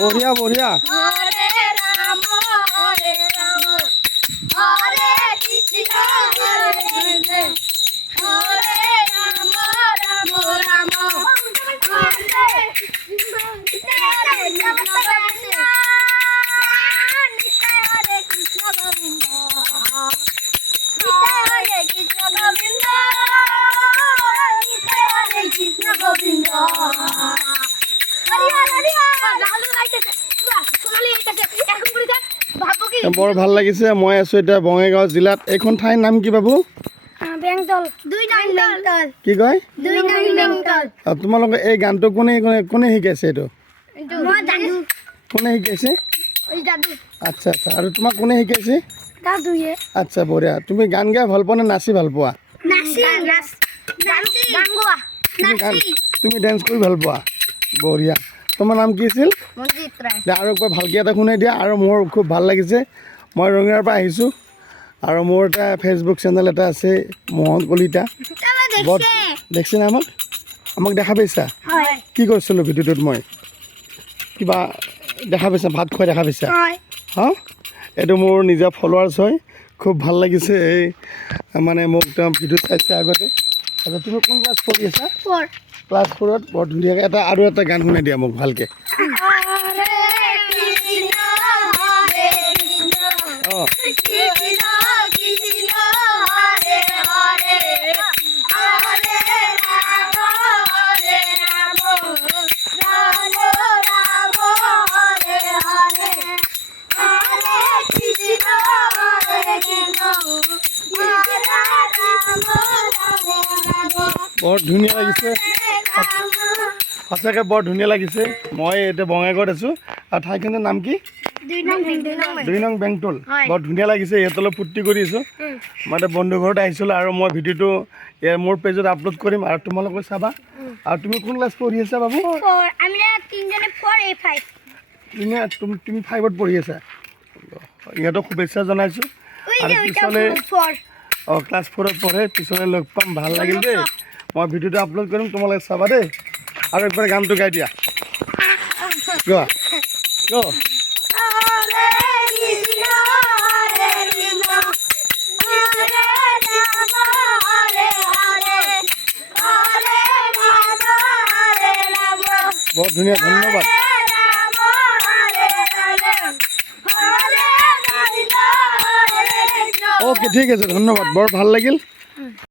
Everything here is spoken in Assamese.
বঢ়িয়া বঢ়িয়া হরে রাম হরে কৃষ্ণ হরে কৃষ্ণ হরে রাম রাম রাম হরে কৃষ্ণ হরে কৃষ্ণ গোবিন্দ হরে কৃষ্ণ গোবিন্দ হরে কৃষ্ণ গোবিন্দ বৰ ভাল লাগিছে মই আছোঁ এতিয়া বঙাইগাঁও জিলাত এইখন ঠাইৰ নাম কি বাবু বেংতল 2 নং বেংতল কি কয় 2 নং বেংতল তোমালোকে এই গানটো কোনে কোনে শিকাইছে এইটো মই দাদু কোনে শিকাইছে ওই দাদু আচ্ছা আচ্ছা আৰু তোমাক কোনে শিকাইছে দাদুয়ে আচ্ছা বঢ়িয়া তুমি গান গাই ভাল পোৱা নে নাচি ভাল পোৱা নাচি গান গোৱা তুমি ডেন্স কৰি ভাল পোৱা বঢ়িয়া তোমাৰ নাম কি আছিল মনজিত ৰায় আৰু একবাৰ ভালকৈ এটা শুনাই দিয়া আৰু মোৰ খুব ভাল লাগিছে মই ৰঙিয়াৰ পৰা আহিছোঁ আৰু মোৰ এটা ফেচবুক চেনেল এটা আছে মোহন কলিতা দেখছে না আমাক দেখা পাইছা হয় কি কৰিছিলোঁ ভিডিঅ'টোত মই কিবা দেখা পাইছা ভাত খুৱাই দেখা পাইছা হয় হা এইটো মোৰ নিজৰ ফলোৱাৰ্ছ হয় খুব ভাল লাগিছে এই মানে মোক ভিডিঅ' চাইছে আগতে আচ্ছা তুমি কোন ক্লাছ পঢ়ি আছা 4 ক্লাছ 4ত বৰ ধুনীয়াকৈ আৰু এটা গান শুনাই দিয়া মোক ভালকৈ অঁ বৰ ধুনীয়া লাগিছে সঁচাকৈ বৰ ধুনীয়া লাগিছে মই এতিয়া বঙাইগাঁৱত আছোঁ আৰু ঠাইখনৰ নাম কি 2 নং বেংতল বৰ ধুনীয়া লাগিছে ইহঁতলৈ ফূৰ্তি কৰি আছোঁ মই এতিয়া বন্ধু ঘৰত আহিছিলোঁ আৰু মই ভিডিঅ'টো মোৰ পেজত আপলোড কৰিম আৰু তোমালোকে চাবা আৰু তুমি কোন ক্লাছ পঢ়ি আছা বাবু তুমি 5ত পঢ়ি আছা ইহঁতক শুভেচ্ছা জনাইছোঁ আৰু পিছলৈ ক্লাছ 4ত পঢ়ে পিছলৈ লগ পাম ভাল লাগিল দেই মই ভিডিঅ'টো আপলোড কৰিম তোমালোকে চাবা দেই আৰু একবাৰ গানটো গাই দিয়া গোৱা বহুত ধুনীয়া ধন্যবাদ ওকে ঠিক আছে ধন্যবাদ বৰ ভাল লাগিল